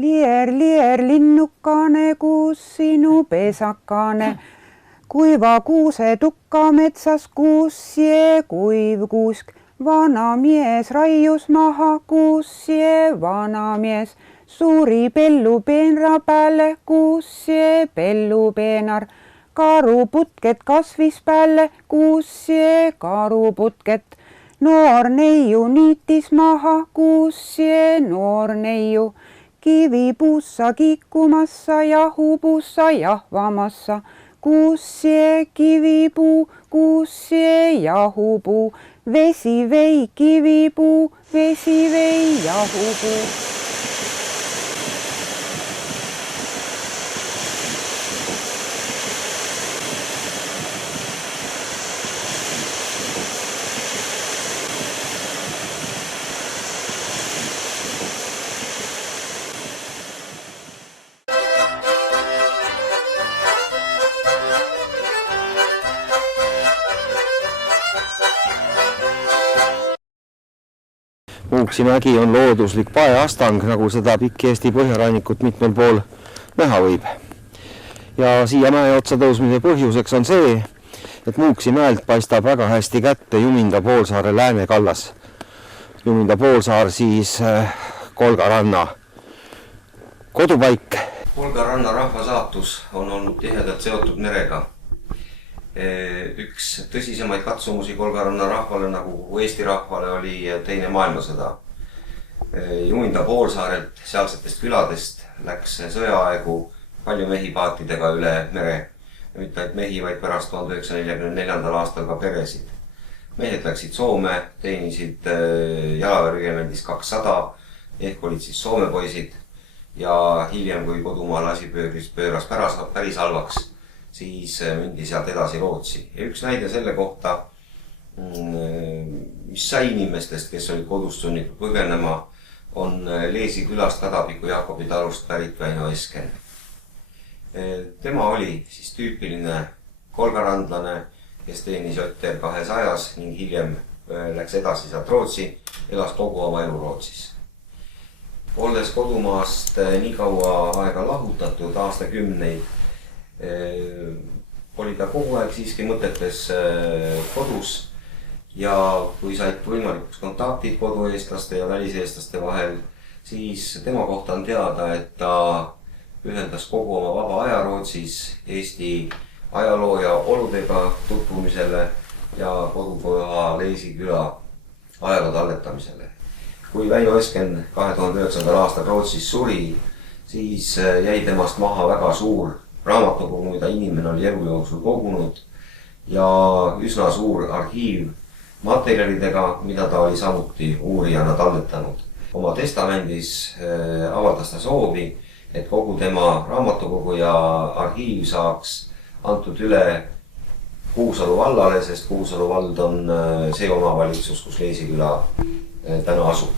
Lier, linnukane, kus sinu pesakane, kuiva kuuse tukka metsas kuusje kuiv kuusk, vana mies raius maha kuusje vana mies, suuri pellu peenra päälle kuusje pellu peenar, karuputket kasvis päälle kuusje karuputket, noor neiu niitis maha kuusje noor neiu, kivipuussa kikkumassa, jahupuussa jahvamassa, kuusje kivipuu, kuusje jahupuu, vesi vei kivipuu, vesi vei jahupuu. Muuksi mägi on looduslik paeastang, nagu seda pikki Eesti põhjarannikut mitmel pool näha võib. Ja siia mäe otsa tõusmise põhjuseks on see, et Muuksi mäelt paistab väga hästi kätte Juminda poolsaare läänekallas. Juminda poolsaar siis Kolgaranna kodupaik. Kolgaranna rahvasaatus on olnud tihedalt seotud merega. Üks tõsisemaid katsumusi Kolgaranna rahvale, nagu Eesti rahvale, oli teine maailmasõda. Juminda poolsaarelt, sealsetest küladest läks sõjaaegu palju mehi paatidega üle mere. Ja mitte ainult mehi, vaid pärast 1944. aastal ka peresid. Mehed läksid Soome, teenisid jalaväeregimendis 200, ehk olid siis Soome poisid. Ja hiljem, kui kodumaal asi pööras päris halvaks, siis mindi sealt edasi Rootsi. Ja üks näide selle kohta, mis sai inimestest, kes olid kodust sunnitud põgenema, on Leesi külast Kadapiku Jaakobi talust pärit Väino Esken. Tema oli siis tüüpiline kolgarandlane, kes teenis Otter 200 ning hiljem läks edasi sealt Rootsi, elas kogu oma elu Rootsis. Olles kodumaast nii kaua aega lahutatud, aastakümneid, oli ta kogu aeg siiski mõtetes kodus ja kui said võimalikuks kontaktid kodueestlaste ja väliseestlaste vahel, siis tema kohta on teada, et ta ühendas kogu oma vaba aja Rootsis Eesti ajaloo ja oludega tutvumisele ja kodukoha Leesi küla ajaloo talletamisele. Kui Väino Esken 2009. aastal Rootsis suri, siis jäi temast maha väga suur raamatukogu, mida inimene oli elu jooksul kogunud ja üsna suur arhiiv materjalidega, mida ta oli samuti uurijana talletanud. Oma testamendis avaldas ta soovi, et kogu tema raamatukogu ja arhiiv saaks antud üle Kuusalu vallale, sest Kuusalu vald on see omavalitsus, kus Leesi küla täna asub.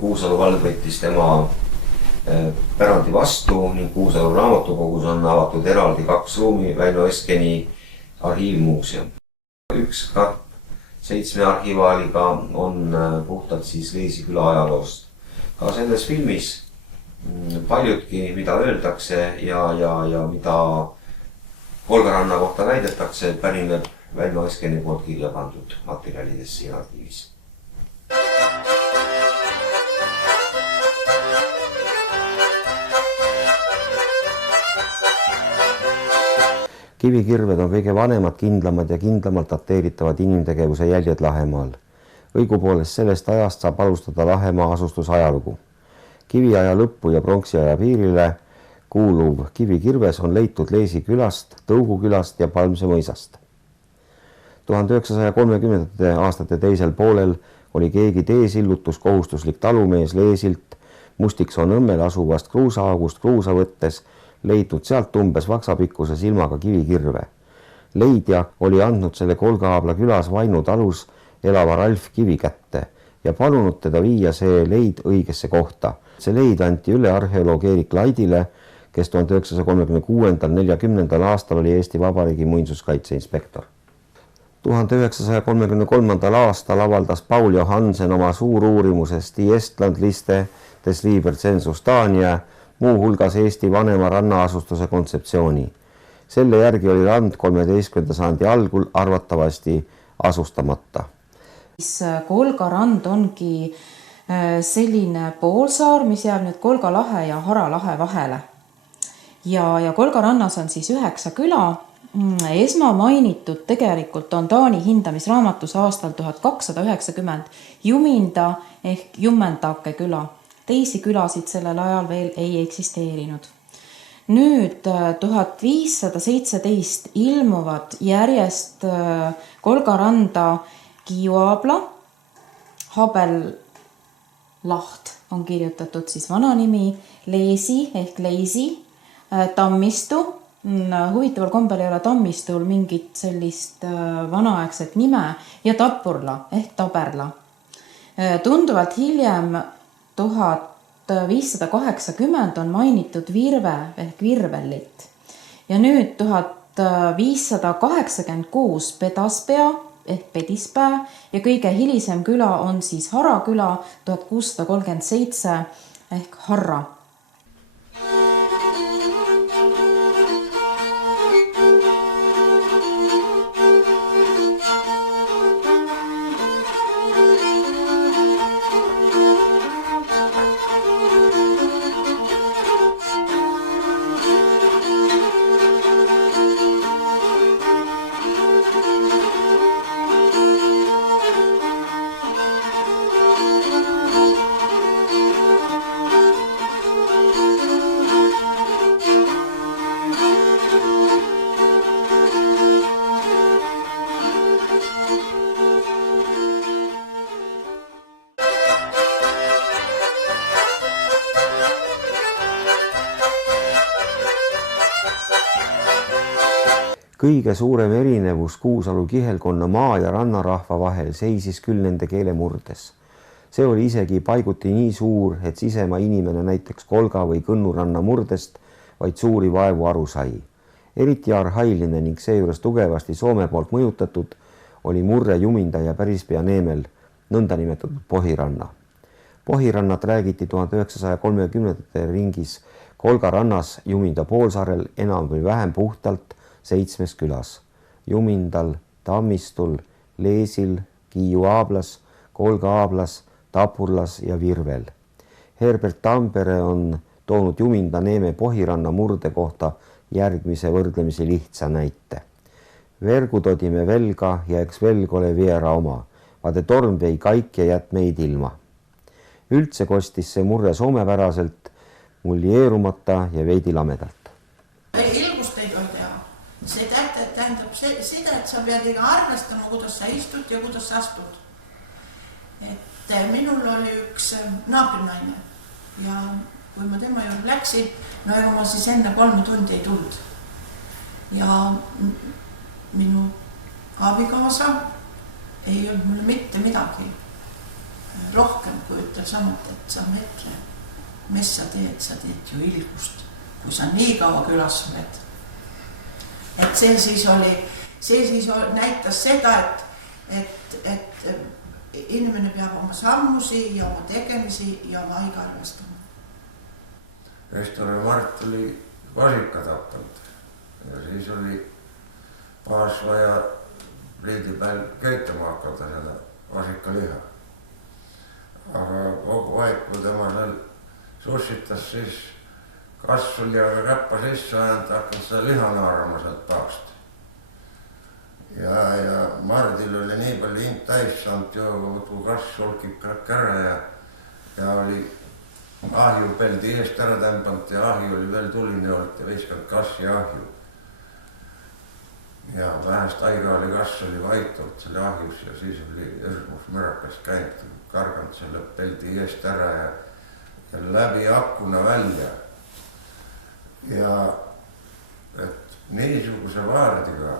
Kuusalu vald võttis tema pärandi vastu ning Kuusalu raamatukogus on avatud eraldi 2 ruumi Väino Eskeni arhiivmuuseum. Üks karp 7 arhivaaliga on puhtalt siis Leesi küla ajaloost. Ka selles filmis paljudki, mida öeldakse ja mida Kolgaranna kohta väidetakse, pärineb Väino Eskeni poolt kirja pandud materjalidest siin arhiivis. Kivikirved on kõige vanemad, kindlamad ja kindlamalt dateeritavad inimtegevuse jäljed Lahemaal. Õigupoolest sellest ajast saab alustada Lahemaa asustusajalugu. Kiviaja lõppu ja pronksiaja piirile kuuluv kivikirves on leitud Leesi külast, Tõugu külast ja Palmse mõisast. 1930. aastate teisel poolel oli keegi teesillutus kohustuslik talumees Leesilt Mustiksoo nõmmel asuvast kruusaaugust kruusa võttes leidnud sealt umbes vaksapikkuse silmaga kivikirve. Leidja oli andnud selle Kolgaabla külas Vainu talus elava Ralf Kivi kätte ja palunud teda viia see leid õigesse kohta. See leid anti üle arheoloog Erik Laidile, kes 1936.–40. aastal oli Eesti Vabariigi muinsuskaitse inspektor. 1933. aastal avaldas Paul Johansen oma suuruurimusest Die Estlandliste des liber census Dania, muuhulgas Eesti vanema rannaasustuse kontseptsiooni. Selle järgi oli rand 13. sajandi algul arvatavasti asustamata. Kolga rand ongi selline poolsaar, mis jääb nüüd Kolga lahe ja Hara lahe vahele. Ja Kolga rannas on siis 9 küla. Esmamainitud tegelikult on Taani hindamisraamatus aastal 1290 Juminda ehk Jummendake küla. Teisi külasid sellel ajal veel ei eksisteerinud. Nüüd 1517 ilmuvad järjest Kolga randa Kiuabla, Habel laht on kirjutatud siis vana nimi, Leesi ehk Leisi, Tammistu. Huvitaval kombel ei ole Tammistul mingit sellist vanaaegset nime ja Tapurla ehk Taberla. Tunduvalt hiljem 1580 on mainitud Virve ehk Virvellit ja nüüd 1586 Pedaspea ehk Pedispää ja kõige hilisem küla on siis Hara küla 1637 ehk Harra. Kõige suurem erinevus Kuusalu kihelkonna maa- ja rannarahva vahel seisis küll nende keelemurdes. See oli isegi paiguti nii suur, et sisemaa inimene näiteks Kolga või Kõnnuranna murdest vaid suuri vaevu aru sai. Eriti arhailine ning seejuures tugevasti Soome poolt mõjutatud oli murre Juminda ja Pärispea neemel nõndanimetatud Pohiranna. Pohirannat räägiti 1930. ringis Kolga rannas Juminda poolsaarel enam või vähem puhtalt 7 külas. Jumindal, Tammistul, Leesil, Kiuablas, Kolga-Aablas, Tapurlas ja Virvel. Herbert Tampere on toonud Juminda neeme Pohiranna murde kohta järgmise võrdlemisi lihtsa näite. Vergud odime velga ja eks velg ole viera oma, vaade torm vei kaik ja jät meid ilma. Üldse kostis see murre soomepäraselt, muljeerumata ja veidi lamedalt. See tähendab seda, et sa pead iga arvestama, kuidas sa istud ja kuidas sa astud. Et minul oli üks naabrinaine ja kui ma tema juurde läksin, no ega ma siis enne 3 tundi ei tulnud. Ja minu abikaasa ei olnud mulle mitte midagi rohkem, kui ütleb samuti, et sa mõtle, mis sa teed ju ilgust, kui sa nii kaua külas oled. Et see siis näitas seda, et inimene peab oma sammusi ja oma tegemisi ja oma aega arvestama. Restori Mart oli vasika tapanud ja siis oli paasla ja riidi peal köitama hakata seda vasika liha. Aga kogu aeg, kui tema seal sussitas, siis kassul ja räppa sisse ajanud, hakkas seda liha naarama sealt paast. Ja Mardil oli nii palju hing täis saanud ju, kui kass sulkib ära ja oli ahju peldi eest ära tämbanud ja ahju oli veel tuline olnud ja viskanud kassi ahju. Ja vähest aega oli kass oli vaitult selle ahjus ja siis oli hirmus mõrakas käinud, karganud selle peldi eest ära ja läbi akuna välja. Ja et niisuguse vaardiga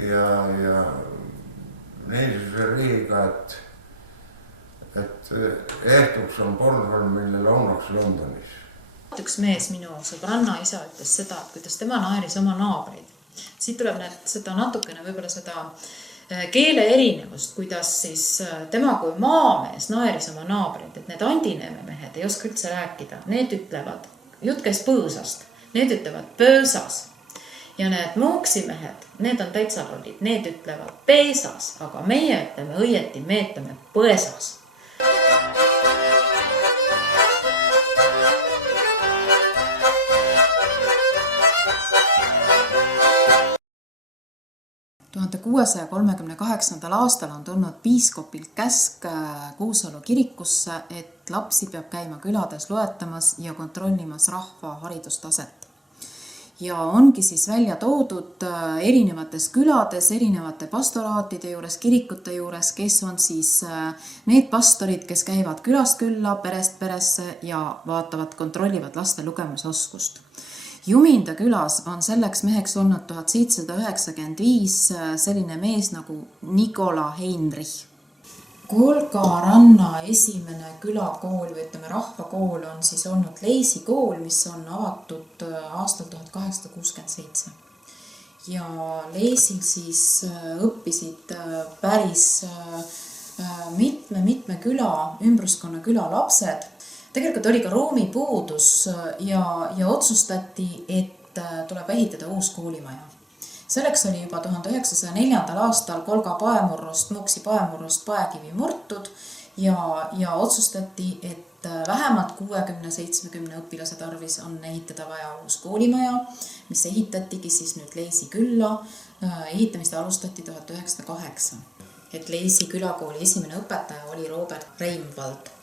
ja niisuguse riigiga, et ehtuks on Bornholm, mille lõunaks Londonis. Üks mees, minu sõbranna isa ütles seda, et kuidas tema naeris oma naabreid. Siit tuleb seda natukene võib-olla seda keele erinevust, kuidas siis tema kui maamees naeris oma naabrid, et need Andineeme mehed ei oska üldse rääkida. Need ütlevad, jutt käis põõsast, need ütlevad pöösas. Ja need Muuksi mehed, need on täitsa lollid, need ütlevad peesas, aga meie ütleme õieti, me ütleme põesas. aastal on tulnud piiskopilt käsk Kuusalu kirikusse, et lapsi peab käima külades loetamas ja kontrollimas rahva haridustaset. Ja ongi siis välja toodud erinevates külades, erinevate pastoraatide juures, kirikute juures, kes on siis need pastorid, kes käivad külast külla, perest peresse ja vaatavad, kontrollivad laste lugemisoskust. Juminda külas on selleks meheks olnud 1795 selline mees nagu Nikola Heinrich. Kolga ranna esimene külakool või ütleme rahvakool on siis olnud Leisi kool, mis on avatud aastal 1867. Ja Leisil siis õppisid päris mitme küla, ümbruskonna küla lapsed. Tegelikult oli ka ruumipuudus ja otsustati, et tuleb ehitada uus koolimaja. Selleks oli juba 1904. aastal Kolga paemurrust, Muuksi paemurrust paekivi murtud ja otsustati, et vähemalt 60-70 õpilase tarvis on ehitada vaja uus koolimaja, mis ehitatigi siis nüüd Leisi külla. Ehitamist alustati 1908. Et Leisi külakooli esimene õpetaja oli Robert Reimwald.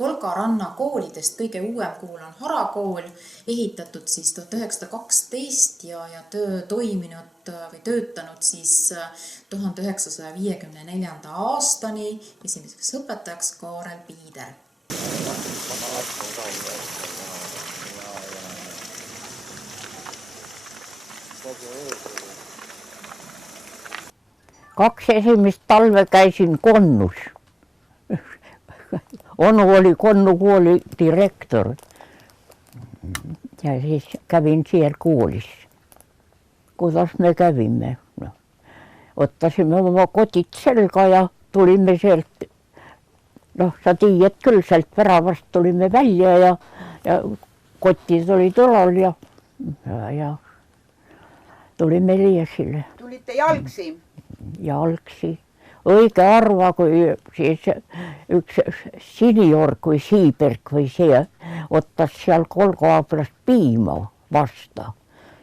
Kolga ranna koolidest kõige uuem kool on Harakool, ehitatud siis 1912 ja toiminud või töötanud siis 1954. aastani. Esimeseks õpetajaks Kaarel Piider. Kaks esimest talve käisin Konnus. Onu oli Konnu kooli direktor ja siis kävin siellä koolis. Kuidas me kävimme? No, ottasime oma kotit selga ja tulimme sealt, sa tiied küll, sealt väravast tulimme välja ja kotid olid õlal ja tulimme Liesile. Tulitte jalgsi? Jalgsi. Õige arva, kui siis üks senior kui Siiberg või see ottas seal Kolgaplast piima vasta.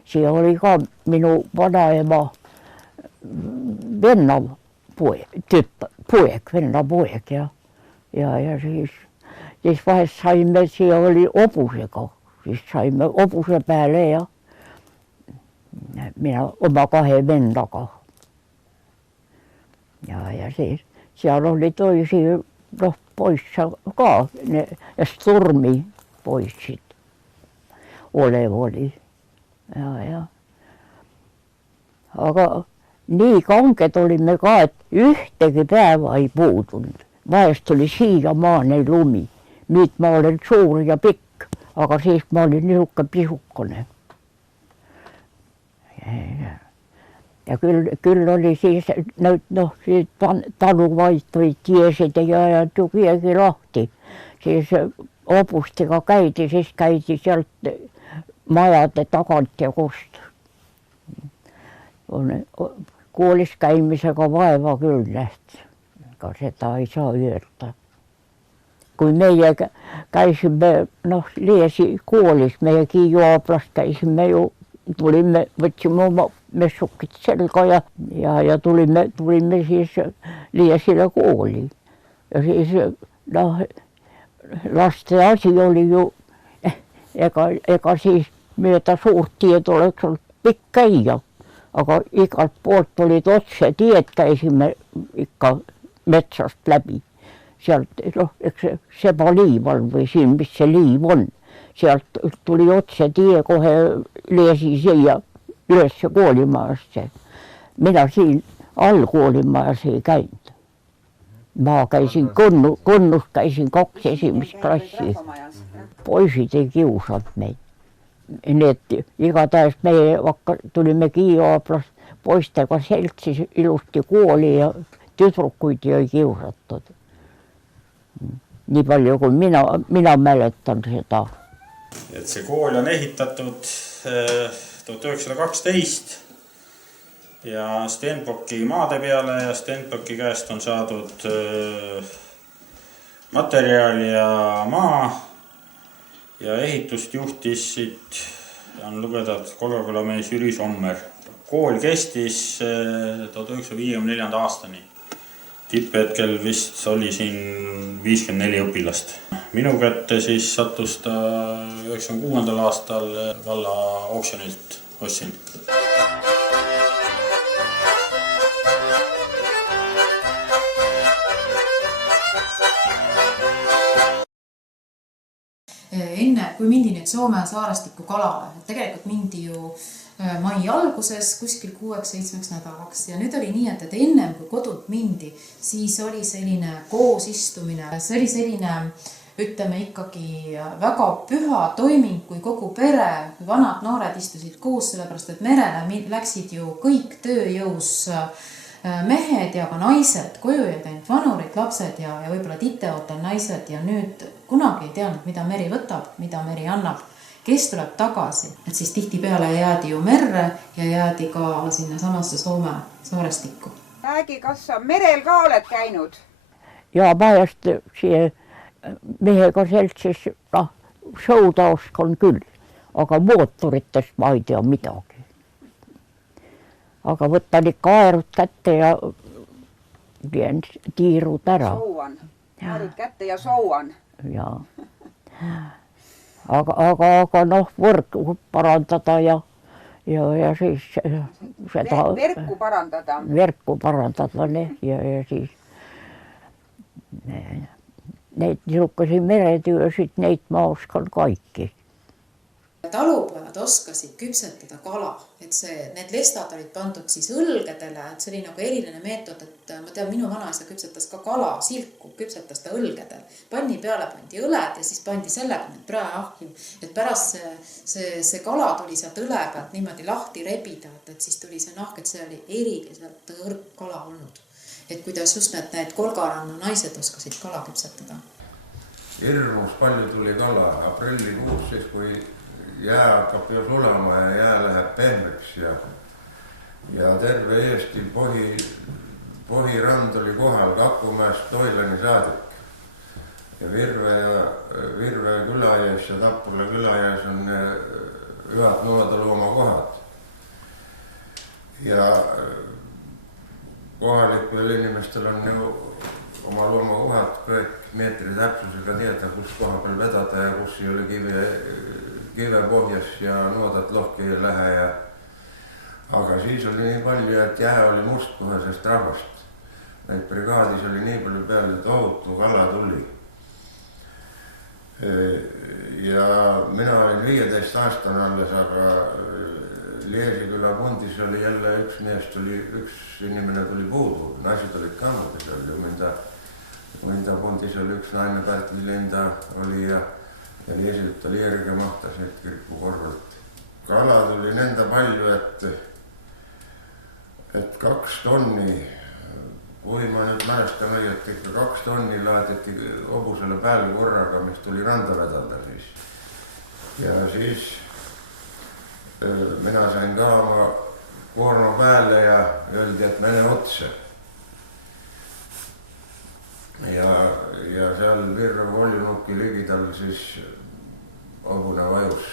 See oli ka minu vanaema venna poeg ja siis vahest saime, see oli obusega, siis saime obuse peale ja mina oma kahe vennaga. Ja siis seal oli toisi poissa ka, ja Sturmi poissid. Olev oli. Ja. Aga nii kanged olimme ka, et ühtegi päeva ei puudunud. Vahest oli siiamaani lumi. Nüüd ma olen suur ja pikk, aga siis ma olin niisugune pisukene. Ja küll oli siis, taluvaid või tiesid ei ajad ju keegi lahti. Siis obustega käidi, siis käidi sealt majade tagant ja kust. Koolis käimisega vaeva küll nähti, ka seda ei saa öelda. Kui meie käisime Liesi koolis, meie Kiijuaplast käisime ju, võtsime oma messukit selga ja tulime siis Liesile kooli. Ja siis laste asi oli ju, ega siis mööda suurt tied oleks olnud pikk käia, aga igalt poolt olid otse tied, käisime ikka metsast läbi. Sealt, eks Sebaliival või siin, mis see liiv on, sealt tuli otse tie kohe Liesi siia üles koolimajasse. Mina siin all koolimajas ei käinud. Ma käisin Kõnnus, käisin 2 esimest klassi. Poisid ei kiusanud meid. Need igatahes me tulime Kiiaplast poistega seltsis ilusti kooli ja tüdrukuid ei kiusatud. Nii palju kui mina mäletan seda. Et see kool on ehitatud 1912 ja Stenbocki maade peale ja Stenbocki käest on saadud materjal ja maa ja ehitust juhtisid on lugeda Kolgaküla mees Jüri Sommer. Kool kestis 1954. aastani. Tipphetkel vist oli siin 54 õpilast. Minu kätte siis sattus ta 96. aastal valla oksjonilt ostsin. Enne, kui mindi nüüd Soome saarestiku kalale, tegelikult mindi ju mai alguses kuskil 6-7 nädalaks ja nüüd oli nii, et ennem kui kodult mindi, siis oli selline koosistumine, see oli selline, ütleme ikkagi väga püha toiming, kui kogu pere, vanad noored istusid koos, sellepärast et merele läksid ju kõik tööjõus mehed ja ka naised, koju jäid ainult vanurid, lapsed ja võib-olla titeootel naised ja nüüd kunagi ei teadnud, mida meri võtab, mida meri annab, kes tuleb tagasi. Et siis tihtipeale jäädi ju merre ja jäädi ka sinna samasse Soome saarestikku. Räägi, kas sa merel ka oled käinud? Ja vahest siia mehega seltsis, sõuda oskan küll, aga mootoritest ma ei tea midagi. Aga võtan ikka aerud kätte ja vien tiirud ära. Souan. Aerud kätte ja souan. Ja. Aga võrku parandada ja siis seda... Verkku parandada. Verkku parandada ja siis neid niisugasi meretyösid, neid ma oskan kaikki. Talupojad oskasid küpsetada kala, et need lestad olid pandud siis õlgedele, et see oli nagu eriline meetod, et ma tean, minu vanaisa küpsetas ka kala, silku küpsetas ta õlgedel. Panni peale pandi õled ja siis pandi sellega need praeahju, et pärast see kala tuli sealt õle pealt niimoodi lahti rebida, et siis tuli see nahk, et see oli eriliselt õrk kala olnud. Et kuidas just need Kolgaranna naised oskasid kala küpsetada. Hirmus palju tuli kala aprillikuus, siis kui jää hakkab ju sulama ja jää läheb pehmeks ja terve Eesti põhirand oli kohal Kakumäest Toilani saadik. Ja Virve külajees ja Tapurla külajees on ühed noodalooma kohad. Ja kohalikel inimestel on ju oma loomakohad kõik meetri täpsusega teada, kus koha peal vedada ja kus ei ole kive pohjas ja noodad lohki ei lähe. Aga siis oli nii palju, et jää oli mustkohasest rahvast. Neid brigaadis oli nii palju peal, et ohutu kala tuli. Ja mina olin 15 aastane alles, aga Liesiküla pundis oli jälle üks inimene tuli puudu. Naised olid kannades oli. Mõnda pundis oli üks naine Pärtli Linda oli ja Liesilt oli järge mahtas neid kirku korvalt. Kala tuli nenda palju, et 2 tonni, kui ma nüüd mälestan õieti, ikka 2 tonni laaditi hobusele pääle korraga, mis tuli randa vedada siis. Ja siis mina sain ka oma koorma pääle ja öeldi, et mene otse. Ja seal Virve Voljunuki ligidal siis hobune vajus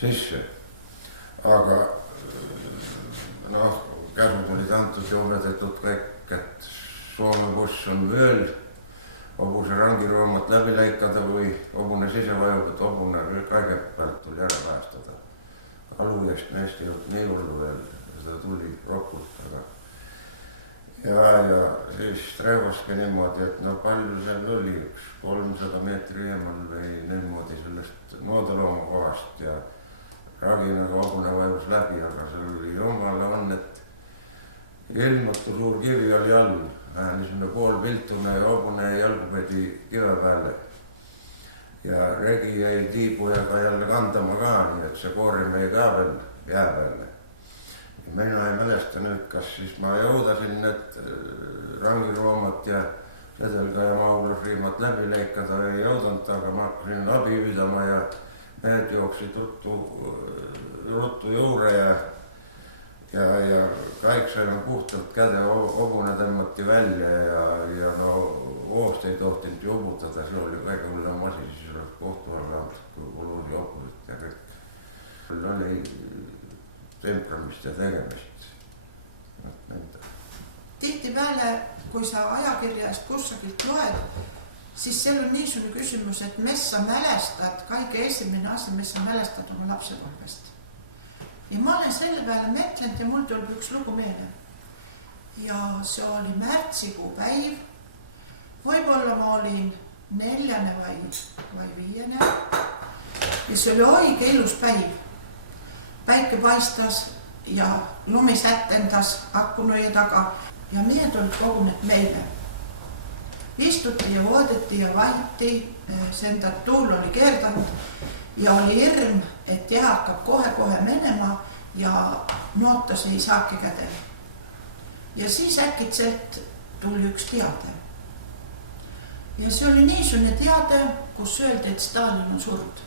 sisse. Aga käsud olid antud ja umetetud kõik, et Soome buss on veel hobuse rangiroomat läbi lõikada või hobune sise vajub, et hobune kõigepealt tuli ära päästada. Alujast meest ei olnud nii hullu veel, seda tuli rokult, aga ja siis Trevoski niimoodi, et palju seal oli, 300 meetri eemal või niimoodi sellest noodalooma kohast ja Raginaga hobune vajus läbi, aga seal oli jumala on, et ilmutu suur kivi oli all, niisugune poolpiltune ja hobune jalgupidi kive peale. Ja regi jäi tiibujaga jälle kandama ka, nii et see koorim jäi ka veel jää peale. Ja mina ei mälesta nüüd, kas siis ma jõudasin need rangiroomat ja Sedelga ja Maulasriimat läbi leikada ei jõudanud, aga ma hakkasin abi pidama ja mehed jooksid ruttu juure ja kõik saime puhtalt käde, hobune tõmmati välja ja no hoost ei tohtinud ju uputada, see oli väga hullem asi, siis oleks kohtu alla antud, kui kulusi hobusid ja kõik. Oli tempramist ja tegemist. Tihtipeale, kui sa ajakirjast kusagilt loed, siis seal on niisugune küsimus, et mis sa mälestad, kõige esimene asi, mis sa mälestad oma lapsepõlvest. Ja ma olen selle peale mõtlenud ja mul tuleb üks lugu meelde. Ja see oli märtsikuu päiv. Võib-olla ma olin 4. või 5. Ja see oli õige ilus päiv. Päike paistas ja lumi sätendas akkunõie taga ja mehed olid kogunenud meile. Istuti ja voodeti ja vaiti, senda tuul oli keerdanud ja oli hirm, et jah hakkab kohe menema ja nootas ei saaki kädel. Ja siis äkitselt tuli üks teade. Ja see oli niisugune teade, kus öeldi, et Stalin on surnud.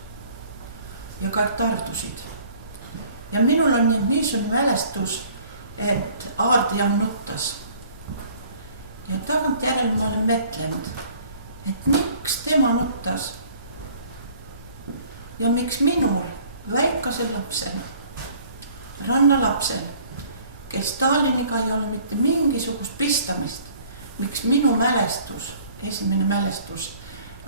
Ja kõik tardusid. Ja minul on niisugune mälestus, et Aardjan nuttas. Ja tagantjärele ma olen mõtlenud, et miks tema nuttas ja miks minul väikase lapsena, rannalapsel, kes Staliniga ei ole mitte mingisugust pistamist, miks minu mälestus, esimene mälestus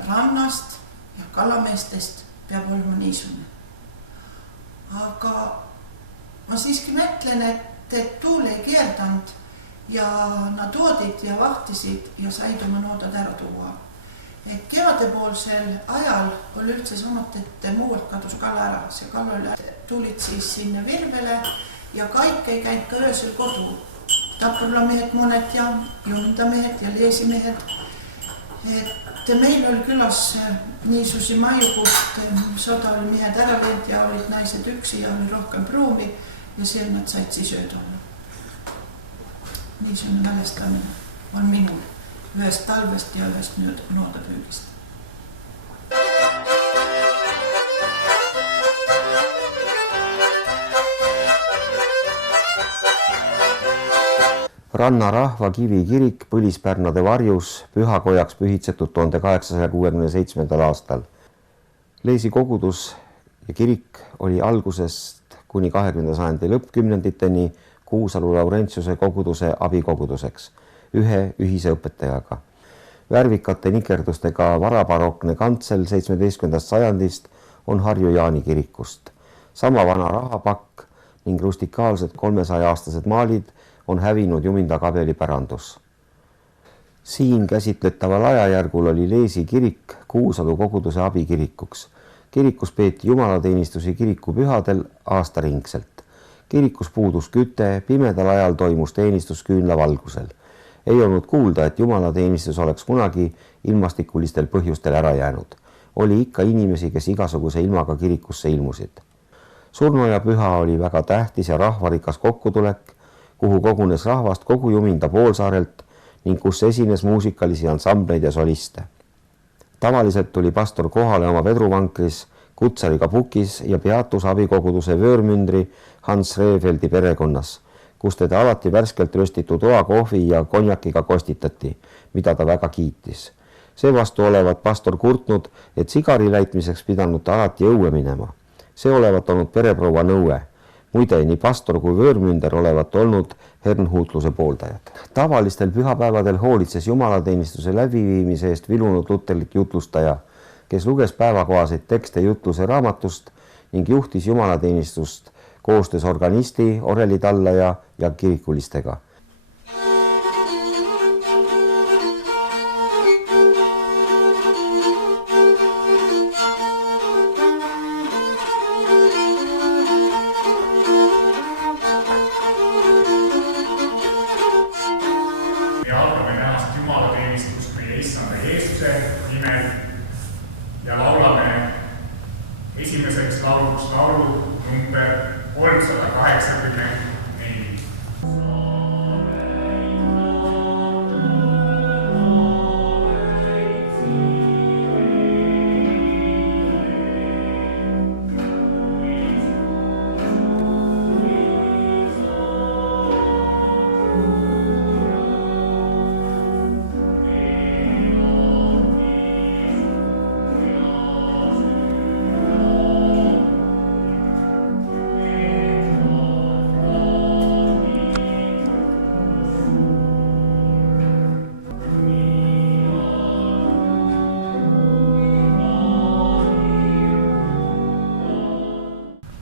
rannast ja kalameestest peab olema niisugune. Aga ma siiski mõtlen, et tuul ei keerdanud ja nad oodid ja vahtisid ja said oma noodad ära tuua. Et kevadepoolsel ajal oli üldse samat, et muualt kadus kala ära. See kala tulid siis sinna virvele ja kõik ei käinud ka öösel kodu. Tapurlamehed mõned ja jundamehed ja leesimehed. Et meil oli külas niisusi maju, kust soda oli mehed ära veed ja olid naised üksi ja oli rohkem pruumi ja seal nad said siis ööd olla. Niisugune mälestamine on minul ühest talvest ja ühest noodapüügist. Rannarahva kivikirik Põlispärnade varjus pühakojaks pühitsetud 1867. aastal. Leesi kogudus ja kirik oli algusest kuni 20. sajandi lõppkümnenditeni Kuusalu Laurentiuse koguduse abikoguduseks, ühe ühise õpetajaga. Värvikate nikerdustega varabarokne kantsel 17. sajandist on Harju Jaani kirikust. Sama vana rahapakk ning rustikaalsed 300-aastased maalid on hävinud Juminda kabeli pärandus. Siin käsitletaval ajajärgul oli Leesi kirik Kuusalu koguduse abikirikuks. Kirikus peeti jumalateenistusi kirikupühadel aastaringselt. Kirikus puudus küte, pimedal ajal toimus teenistus küünlavalgusel. Ei olnud kuulda, et jumalateenistus oleks kunagi ilmastikulistel põhjustel ära jäänud. Oli ikka inimesi, kes igasuguse ilmaga kirikusse ilmusid. Surnuaja püha oli väga tähtis ja rahvarikas kokkutulek, kuhu kogunes rahvast kogu Juminda poolsaarelt ning kus esines muusikalisi ansambleid ja soliste. Tavaliselt tuli pastor kohale oma vedruvankris, kutsariga pukis ja peatus abikoguduse vöörmündri Hans Reefeldi perekonnas, kus teda alati värskelt röstitud oakohvi ja konjakiga kostitati, mida ta väga kiitis. Seevastu olevat pastor kurtnud, et sigari läitmiseks pidanud ta alati õue minema. See olevat olnud pereproua nõue. Muide, nii pastor kui vöörmünder olevat olnud hernhuutluse pooldajad. Tavalistel pühapäevadel hoolitses jumalateenistuse läbiviimise eest vilunud luterlik jutlustaja, kes luges päevakohaseid tekste jutluse raamatust ning juhtis jumalateenistust koostöös organisti, orelitallaja ja kirikulistega. meie issanda Jeesuse nimel ja laulame esimeseks lauluks laulu number 384.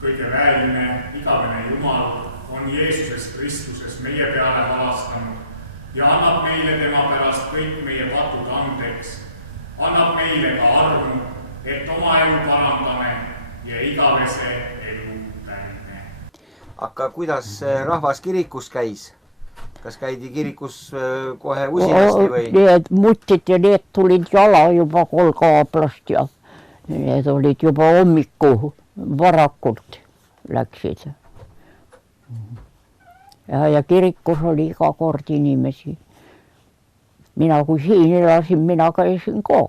Kõige väeline, igavene Jumal on Jeesuses Kristuses meie peale valastanud ja annab meile tema pärast kõik meie patud andeks. Annab meile ka armu, et oma elu parandame ja igavese elu täime. Aga kuidas rahvas kirikus käis? Kas käidi kirikus kohe usinasti või? Need mutid ja need tulid jala juba Kolgaablast ja need olid juba hommiku varakult läksid. Ja kirikus oli iga kord inimesi. Mina kui siin elasin, mina käisin ka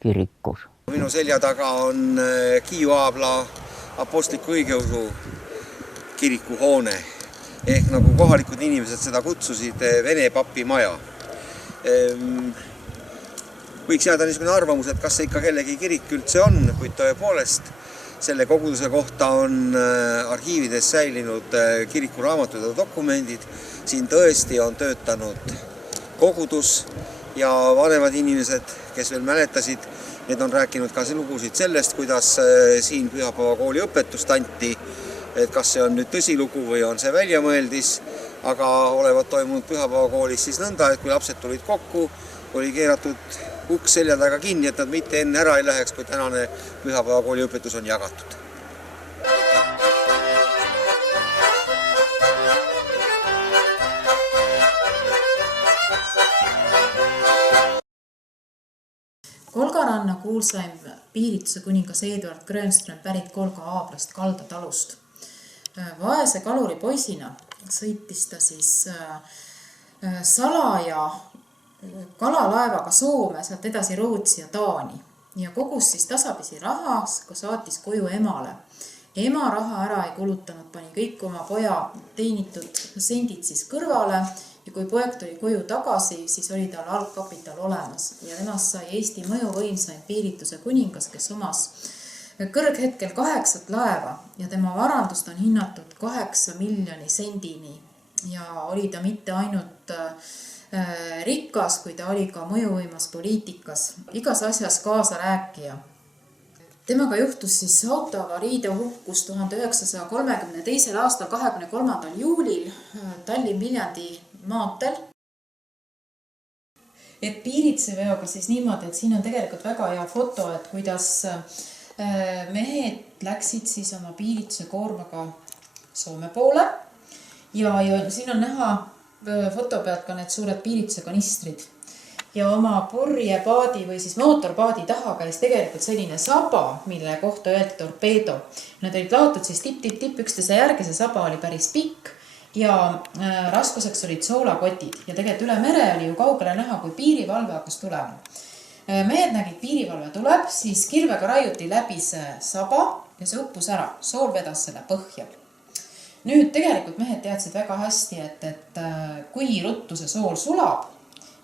kirikus. Minu selja taga on Kiiu-Aabla apostliku õigeusu kirikuhoone. Ehk nagu kohalikud inimesed seda kutsusid Vene papi maja. Võiks jääda niisugune arvamus, et kas see ikka kellegi kirik üldse on, kuid tõepoolest selle koguduse kohta on arhiivides säilinud kirikuraamatud ja dokumendid. Siin tõesti on töötanud kogudus ja vanemad inimesed, kes veel mäletasid, need on rääkinud ka lugusid sellest, kuidas siin pühapäevakooli õpetust anti, et kas see on nüüd tõsilugu või on see väljamõeldis, aga olevat toimunud pühapäevakoolis siis nõnda, et kui lapsed tulid kokku, oli keeratud uks selja taga kinni, et nad mitte enne ära ei läheks, kui tänane pühapäevakooli õpetus on jagatud. Kolgaranna kuulsaim Piirituse kuningas Eduard Grönström pärit Kolga-Aablast kaldatalust. Vaese kaluri poisina sõitis ta siis salaja kalalaevaga Soome, sealt edasi Rootsi ja Taani ja kogus siis tasapisi raha, kui saatis koju emale. Ema raha ära ei kulutanud, pani kõik oma poja teenitud sendid siis kõrvale ja kui poeg tuli koju tagasi, siis oli tal algkapital olemas ja temast sai Eesti mõjuvõimsaim Piirituse kuningas, kes omas kõrghetkel 8 laeva ja tema varandust on hinnatud 8 miljoni sendini ja oli ta mitte ainult rikas, kui ta oli ka mõjuvõimas poliitikas, igas asjas kaasa rääkija. Temaga juhtus siis autoavariide hukkus 1932. aastal 23. juulil Tallinn-Viljandi maanteel. Et Piiritseveoga siis niimoodi, et siin on tegelikult väga hea foto, et kuidas mehed läksid siis oma Piirituse koormaga Soome poole ja siin on näha foto pealt ka need suured Piirituse kanistrid ja oma purjepaadi või siis mootorpaadi taha käis tegelikult selline saba, mille kohta öeldi torpeedo. Nad olid laotud siis tipp üksteise järgi, see saba oli päris pikk ja raskuseks olid soolakotid ja tegelikult üle mere oli ju kaugele näha, kui piirivalve hakkas tulema. Mehed nägid, piirivalve tuleb, siis kirvega raiuti läbi see saba ja see uppus ära, sool vedas selle põhjal. Nüüd tegelikult mehed teadsid väga hästi, et kui ruttu see sool sulab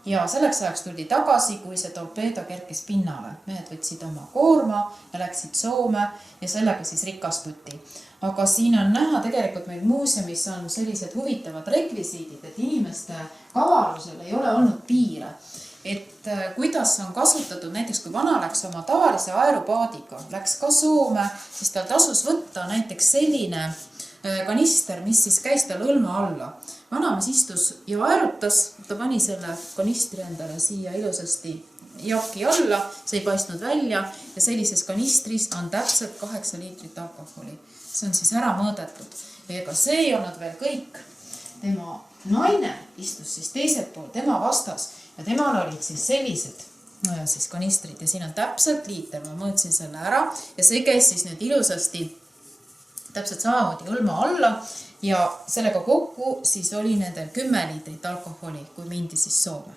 ja selleks ajaks tuldi tagasi, kui see torpeedo kerkis pinnale. Mehed võtsid oma koorma ja läksid Soome ja sellega siis rikastuti. Aga siin on näha tegelikult meil muuseumis on sellised huvitavad rekvisiidid, et inimeste kavalusel ei ole olnud piire. Et kuidas on kasutatud, näiteks kui vana läks oma tavalise aerupaadiga, läks ka Soome, siis tal tasus võtta näiteks selline kanister, mis siis käis tal õlma alla. Vanamees istus ja aerutas, ta pani selle kanistri endale siia ilusasti jaki alla, see ei paistnud välja ja sellises kanistris on täpselt 8 liitrit alkoholi. See on siis ära mõõdetud. Ja ega see ei olnud veel kõik. Tema naine istus siis teiselt pool, tema vastas ja temal olid siis sellised siis kanistrid ja siin on täpselt liiter, ma mõõtsin selle ära ja see käis siis nüüd ilusasti täpselt samamoodi hõlma alla ja sellega kokku siis oli nendel 10 liitrit alkoholi, kui mindi siis Soome.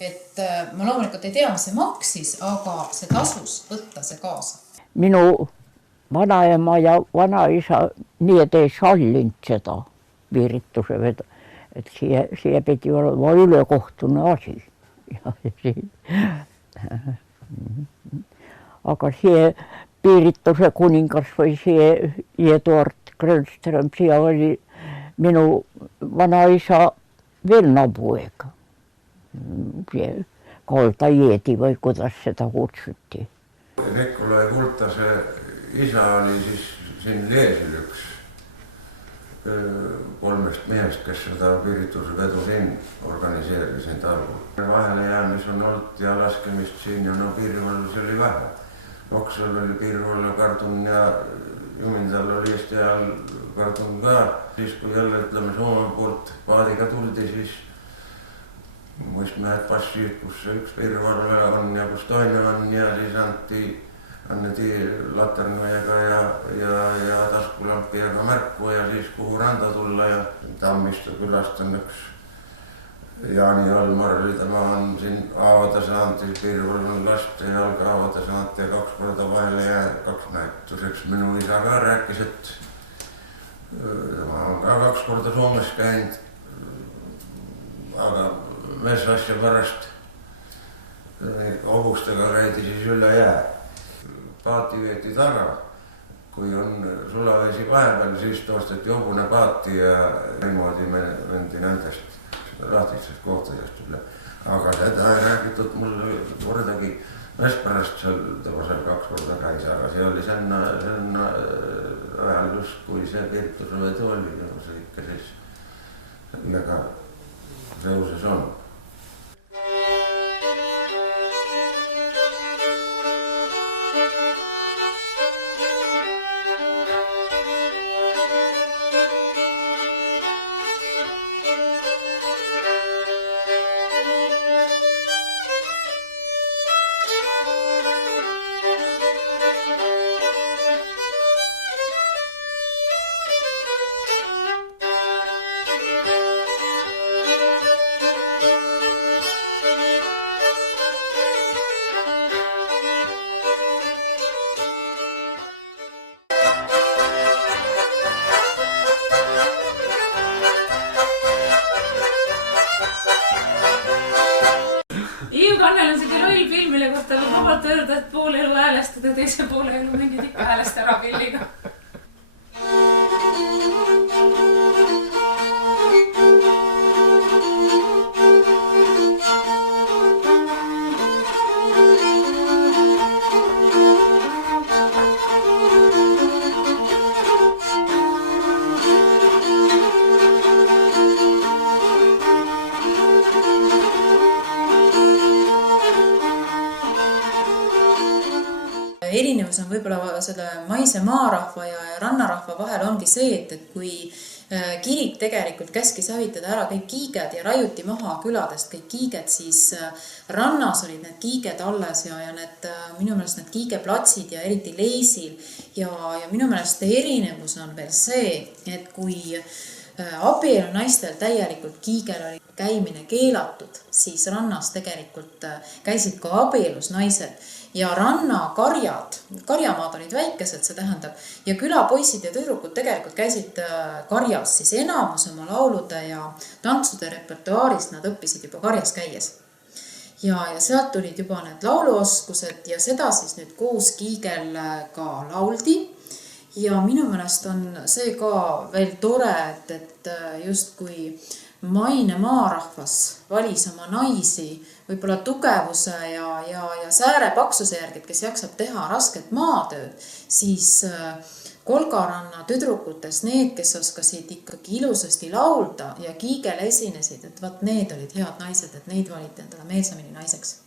Et ma loomulikult ei tea, mis see maksis, aga see tasus võtta see kaasa. Minu vanaema ja vanaisa, need ei sallinud seda piirituse vedu, et siia pidi olema ülekohtune asi. Aga see piirituse kuningas või see Eduard Grönström, siia oli minu vanaisa vennapoeg. See Kaldajeedi või kuidas seda kutsuti. Nikolai Kultase isa oli siis siin Leesil üks 3 mehest, kes seda piirituse vedu siin organiseeris end algul. Vahele jäämis on olnud ja laskemist siin ja no piirivalvus oli vähe. Oksal oli piirivalve Kardun ja Jumindal oli Eesti ajal Kardun ka. Siis kui jälle ütleme Soome poolt paadiga tuldi, siis mõistmehed passid, kus üks piirivalve on ja kus toine on ja siis anneti laternojega ja taskulampijaga märku ja siis kuhu randa tulla ja Tammiste külast on üks Jaani Almar oli, tema on siin haavada saanud, piirivalve last ja jalga haavada saanud ja 2 korda vahele ja 2 näituseks. Minu isa ka rääkis, et tema on ka 2 korda Soomes käinud, aga mees asja pärast hobustega käidi siis üle jää. Paati veeti taga, kui on sulavesi vahepeal, siis toostati hobune paati ja niimoodi mendi nendest lahtistest kohtadest üle. Aga seda ei räägitud mulle kordagi pärast seal, tema seal 2 korda käis, aga see oli senna ajal just, kui see piirtuse vedu oli, see ikka siis sellega seoses on. Kannel on selline rollfilm, mille kohta võib vabalt öelda, et poole elu häälestada, teise poole elu mingid ikka häälest ära pilliga. Erinevus on võib-olla selle maise maarahva ja rannarahva vahel ongi see, et kui kirik tegelikult käskis hävitada ära kõik kiiged ja raiuti maha küladest kõik kiiged, siis rannas olid need kiiged alles ja need, minu meelest need kiigeplatsid ja eriti Leisil ja minu meelest erinevus on veel see, et kui abielu naistel täielikult kiigel oli käimine keelatud, siis rannas tegelikult käisid ka abielus naised ja rannakarjad, karjamaad olid väikesed, see tähendab, ja külapoisid ja tüdrukud tegelikult käisid karjas, siis enamus oma laulude ja tantsude repertuaarist nad õppisid juba karjas käies. Ja sealt tulid juba need lauluoskused ja seda siis nüüd koos kiigel ka lauldi. Ja minu meelest on see ka veel tore, et just kui maine maarahvas valis oma naisi võib-olla tugevuse ja sääre paksuse järgi, kes jaksab teha rasket maatööd, siis Kolgaranna tüdrukutes need, kes oskasid ikkagi ilusasti laulda ja kiigel esinesid, et vaat need olid head naised, et neid valiti endale meelsamini naiseks.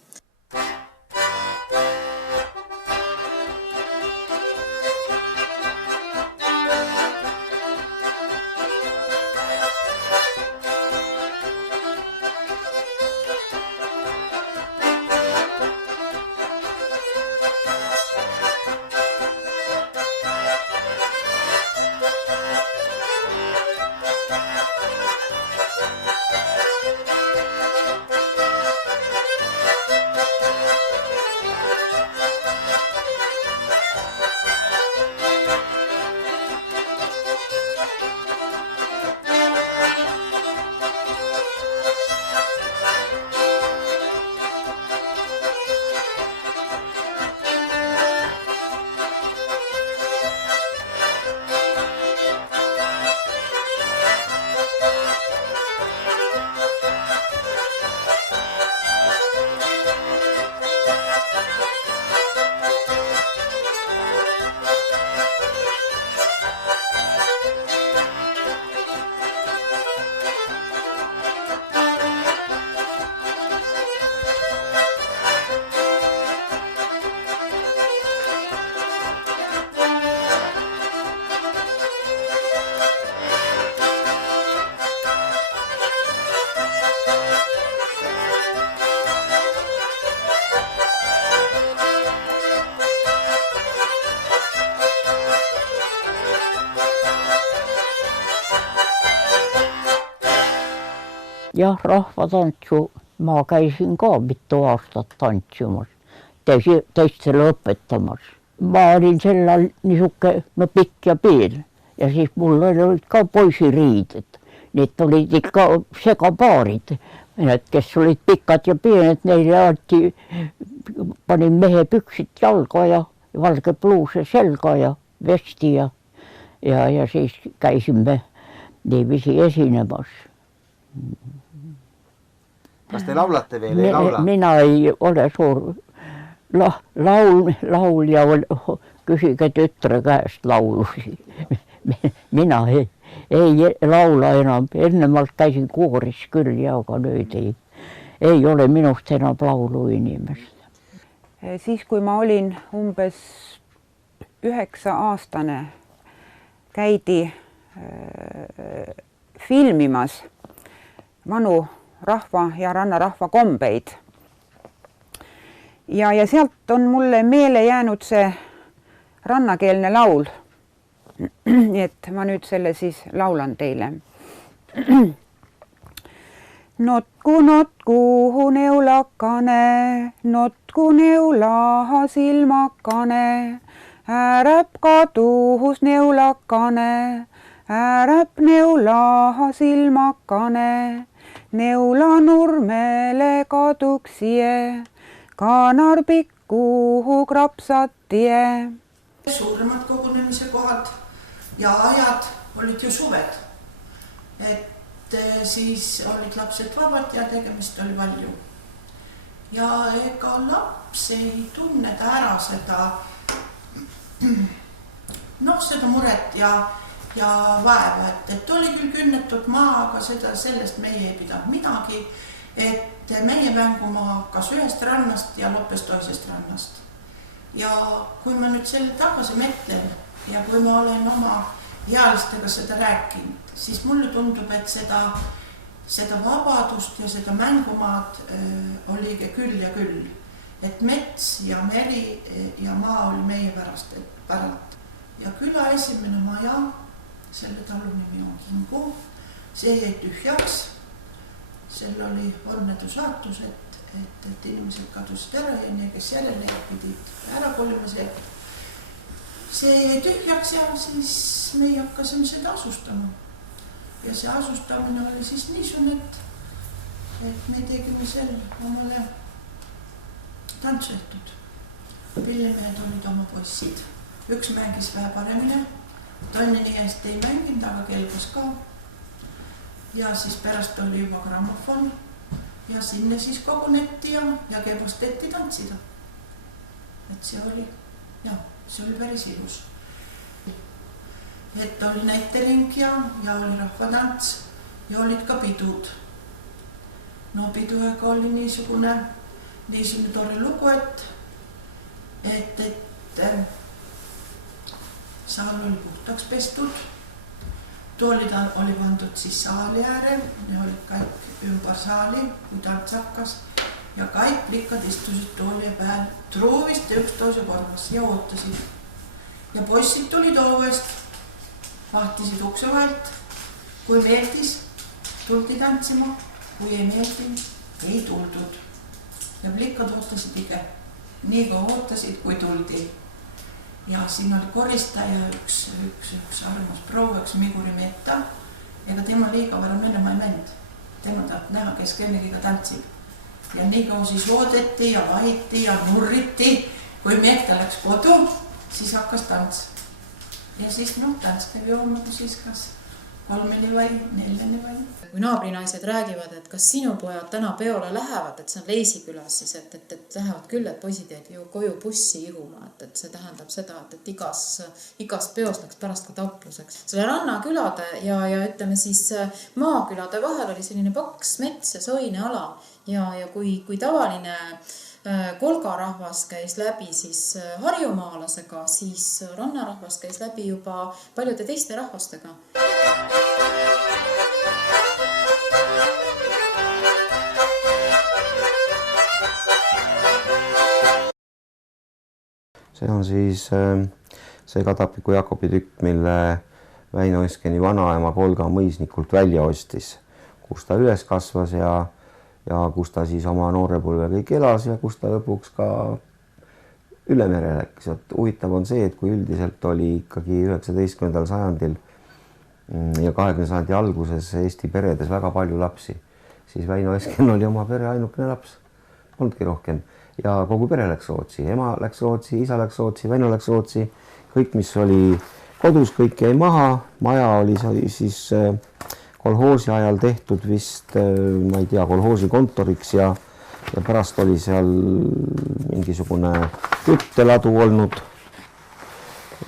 jah, rahvatantsu ma käisin ka mitu aastat tantsimas, teistele õpetamas. Ma olin sel ajal niisuke pikk ja peen ja siis mul olid ka poisiriided. Need olid ikka segapaarid, kes olid pikad ja peened, neile alati panin mehe püksid jalga ja valge pluuse selga ja vesti ja siis käisime niiviisi esinemas. Kas te laulate veel, ei laula? Mina ei ole suur laulja, küsige tütre käest laulusi. Mina ei laula enam, ennemalt käisin kooris küll ja aga nüüd ei ole minust enam laulu inimest. Siis kui ma olin umbes 9-aastane, käidi filmimas vanu rahva ja rannarahva kombeid. Ja sealt on mulle meele jäänud see rannakeelne laul. Nii et ma nüüd selle siis laulan teile. Notku neulakane, notku neulaha silmakane, ääräp kaduhus neulakane, ääräp neulaha silmakane, neula nurmele kaduksie, kanar pikkuhu krapsatie. Suuremad kogunemise kohad ja ajad olid ju suved, et siis olid lapsed vabad ja tegemist oli palju. Ja ega laps ei tunneta ära seda muret ja vaeva, et oli küll künnetud maa, aga sellest meie ei pidanud midagi, et meie mängumaa hakkas ühest rannast ja lõppes toisest rannast. Ja kui ma nüüd selle tagasi mõtlen ja kui ma olen oma ealistega seda rääkinud, siis mulle tundub, et seda vabadust ja seda mängumaad oli küll ja küll. Et mets ja meri ja maa oli meie päralt. Ja küla esimene maja, selle talu nimi on Kingu, see jäi tühjaks. Sel oli õnnetu saatus, et inimesed kadusid ära ja need, kes järele pidid ära kolima sealt. See jäi tühjaks ja siis meie hakkasime seda asustama. Ja see asustamine oli siis niisugune, et me tegime seal omale tantsuetud. Pillimehed olid oma poissid. Üks mängis vähe paremini, toine nii hästi ei mänginud, aga kelgus ka. Ja siis pärast oli juba grammofon ja sinne siis kogunetti ja kebusteti tantsida. Et see oli päris ilus. Et oli näitering ja oli rahvatants ja olid ka pidud. No piduega oli niisugune tore lugu, et saal oli puhtaks pestud. Toolid oli pandud siis saali ääre, ne olid kõik ümber saali, kui tants hakkas. Ja kõik plikkad istusid tooli peal, truuvist ükstoise korvas ja ootasid. Ja poissid tulid ovest, vahtisid ukse vahelt. Kui meeldis, tuldi tantsima, kui ei meeldi, ei tuldud. Ja plikkad ootasid ige. Nii ka ootasid, kui tuldi. Ja siin oli koristaja üks armas proua, üks Miguri Metta. Ega tema liiga vara minema ei mend. Tema tahab näha, kes kellegiga tantsib. Ja nii kaua siis loodeti ja vahiti ja nurriti. Kui meekta läks kodu, siis hakkas tants. Ja siis tants käib jooma, kui siis kas 3 või 4 või. Kui naabrinaised räägivad, et kas sinu pojad täna peole lähevad, et see on Leisikülas, siis et lähevad küll, et poisid jäid ju koju bussi ihuma, et see tähendab seda, et igas peos läks pärast ka tapluseks. Selle rannakülade ja ütleme siis maakülade vahel oli selline paks mets ja soine ala ja kui tavaline kolgarahvas käis läbi siis harjumaalasega, siis rannarahvas käis läbi juba paljude teiste rahvastega. See on siis see Katapiku Jakobi tükk, mille Väino Eskeni vanaema Kolga mõisnikult välja ostis kus ta üles kasvas ja kus ta siis oma noorepõlve kõik elas ja kus ta lõpuks ka üle mere läks. Huvitav on see, et kui üldiselt oli ikkagi 19. sajandil ja 20. sajandi alguses Eesti peredes väga palju lapsi, siis Väino Esken oli oma pere ainukene laps, polnudki rohkem. Ja kogu pere läks Rootsi, ema läks Rootsi, isa läks Rootsi, Väino läks Rootsi, kõik, mis oli kodus, kõik jäi maha. Maja oli siis kolhoosi ajal tehtud vist, ma ei tea, kolhoosi kontoriks ja pärast oli seal mingisugune kütteladu olnud.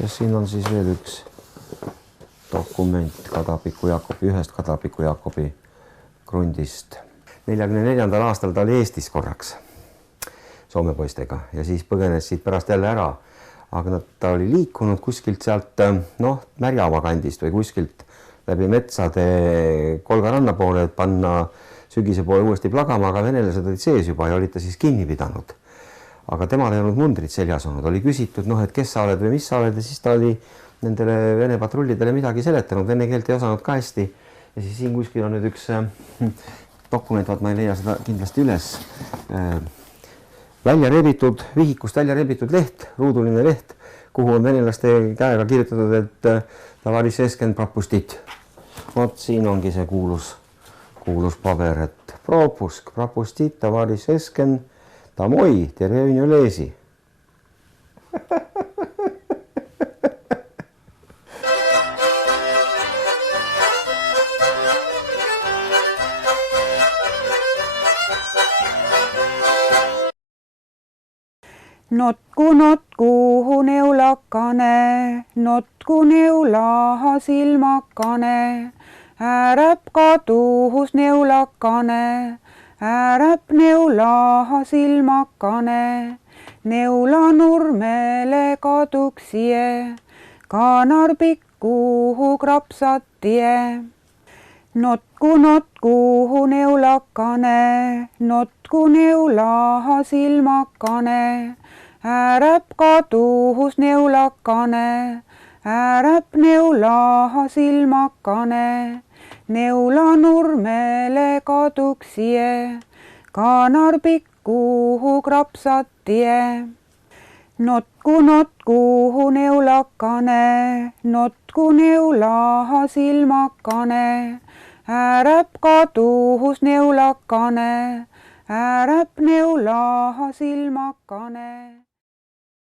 Ja siin on siis veel üks dokument Kadapiku Jaakobi, ühest Kadapiku Jaakobi krundist. 44. aastal ta oli Eestis korraks Soome poistega ja siis põgenes siit pärast jälle ära. Aga ta oli liikunud kuskilt sealt Märjamaa kandist või kuskilt läbi metsade Kolga ranna poole, et panna sügise poole uuesti plagama, aga venelased olid sees juba ja olid ta siis kinni pidanud. Aga temal ei olnud mundrit seljas olnud, oli küsitud, et kes sa oled või mis sa oled ja siis ta oli nendele vene patrullidele midagi seletanud, vene keelt ei osanud ka hästi. Ja siis siin kuskil on nüüd üks dokument, ma ei leia seda kindlasti üles, vihikust välja rebitud leht, ruuduline leht, kuhu on venelaste käega kirjutatud, et Tavaris Esken propustit. Vot siin ongi see kuulus paber, et propustit Tavaris Esken tamoi terevnju leesi. Notku neulakane, notku neulaha silmakane, ääräp kaduhus neulakane, ääräp neulaha silmakane, neula nurmele kaduksie, kanar pikkuhu krapsatie. Notku neulakane, notku neulaha silmakane, ääräp kaduhus neulakane, ääräp neulaha silmakane, neula nurmele kaduksie, kanar pikkuhu krapsatie. Notku neulakane, notku neulaha silmakane, ääräp kaduhus neulakane, ääräp neulaha silmakane.